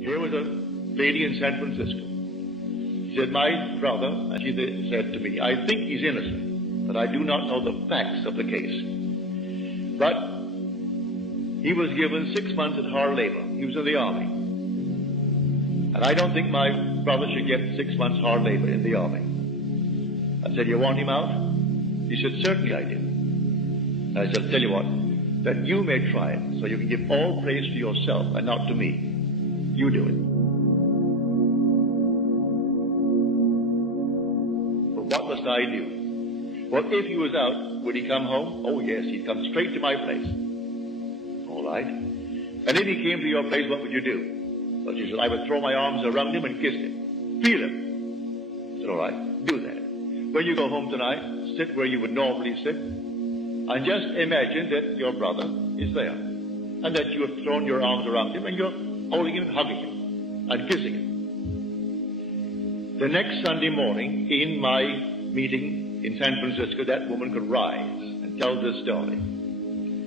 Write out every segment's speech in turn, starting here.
Here was a lady in San Francisco. She said, my brother, and she said to me, I think he's innocent, but I do not know the facts of the case. But he was given 6 months at hard labor. He was in the army. And I don't think my brother should get 6 months hard labor in the army. I said, you want him out? He said, certainly I do. And I said, tell you what, that you may try it, so you can give all praise to yourself and not to me. You do it. But what must I do? Well, if he was out, would he come home? Oh, yes, he'd come straight to my place. All right. And if he came to your place, what would you do? Well, she said, I would throw my arms around him and kiss him. Feel him. I said, all right, do that. When you go home tonight, sit where you would normally sit, and just imagine that your brother is there, and that you have thrown your arms around him, and you're holding him, hugging him, and kissing him. The next Sunday morning, in my meeting in San Francisco, that woman could rise and tell this story.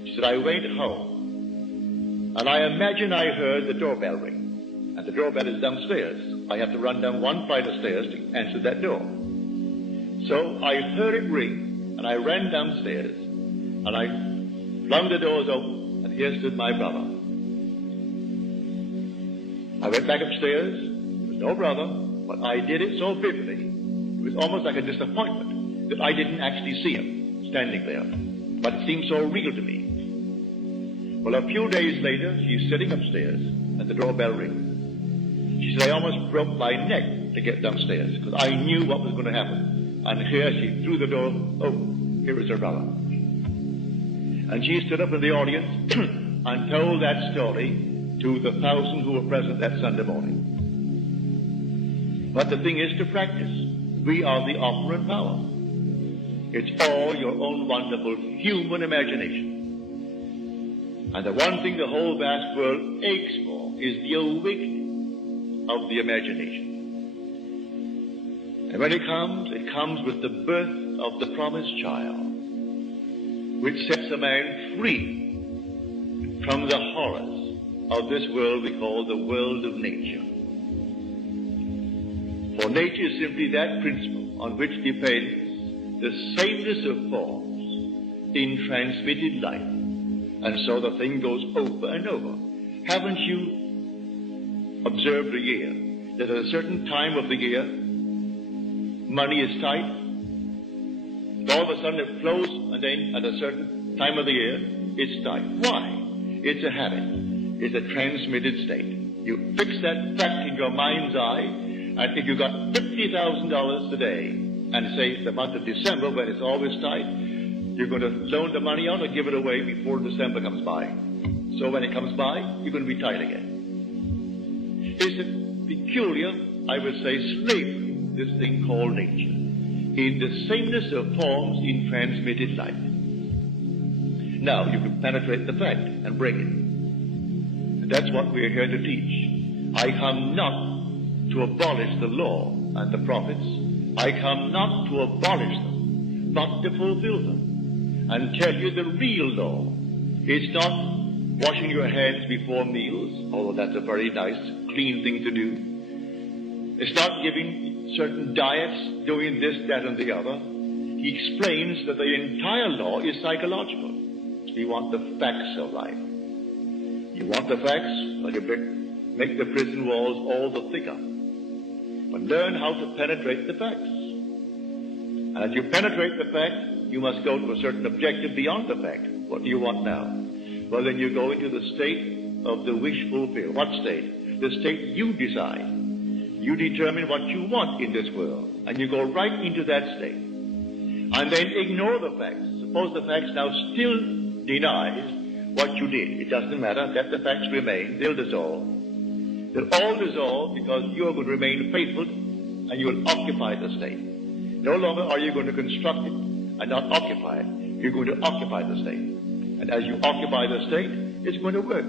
She said, I went home, and I imagine I heard the doorbell ring, and the doorbell is downstairs. I have to run down one flight of stairs to answer that door. So I heard it ring, and I ran downstairs, and I flung the doors open, and here stood my brother. I went back upstairs. There was no brother, but I did it so vividly. It was almost like a disappointment that I didn't actually see him standing there. But it seemed so real to me. Well, a few days later, she's sitting upstairs, and the doorbell rings. She said, I almost broke my neck to get downstairs, because I knew what was going to happen. And here she threw the door open. Here is her brother. And she stood up in the audience and told that story to the 1,000 who were present that Sunday morning. But the thing is to practice. We are the operant power. It's all your own wonderful human imagination. And the one thing the whole vast world aches for is the awakening of the imagination. And when it comes with the birth of the promised child, which sets a man free from the horrors of this world we call the world of nature. For nature is simply that principle on which depends the sameness of forms in transmitted life. And so the thing goes over and over. Haven't you observed a year that at a certain time of the year, money is tight, all of a sudden it flows, and then at a certain time of the year, it's tight. Why? It's a habit. It's a transmitted state. You fix that fact in your mind's eye, and if you got $50,000 today, and say it's the month of December when it's always tight, you're going to loan the money out or give it away before December comes by. So when it comes by, you're going to be tight again. Is it peculiar, I would say, slavery, this thing called nature, in the sameness of forms in transmitted life? Now, you can penetrate the fact and bring it. And that's what we're here to teach. I come not to abolish the law and the prophets. I come not to abolish them, but to fulfill them. And tell you the real law. It's not washing your hands before meals, although that's a very nice, clean thing to do. It's not giving certain diets, doing this, that, and the other. He explains that the entire law is psychological. You want the facts of life. You want the facts, well, you make the prison walls all the thicker. But learn how to penetrate the facts. And as you penetrate the fact, you must go to a certain objective beyond the fact. What do you want now? Well, then you go into the state of the wish fulfilled. What state? The state you decide. You determine what you want in this world, and you go right into that state. And then ignore the facts. Suppose the facts now still denies what you did. It doesn't matter. Let the facts remain. They'll dissolve. They'll all dissolve because you are going to remain faithful, and you will occupy the state. No longer are you going to construct it and not occupy it. You're going to occupy the state. And as you occupy the state, it's going to work.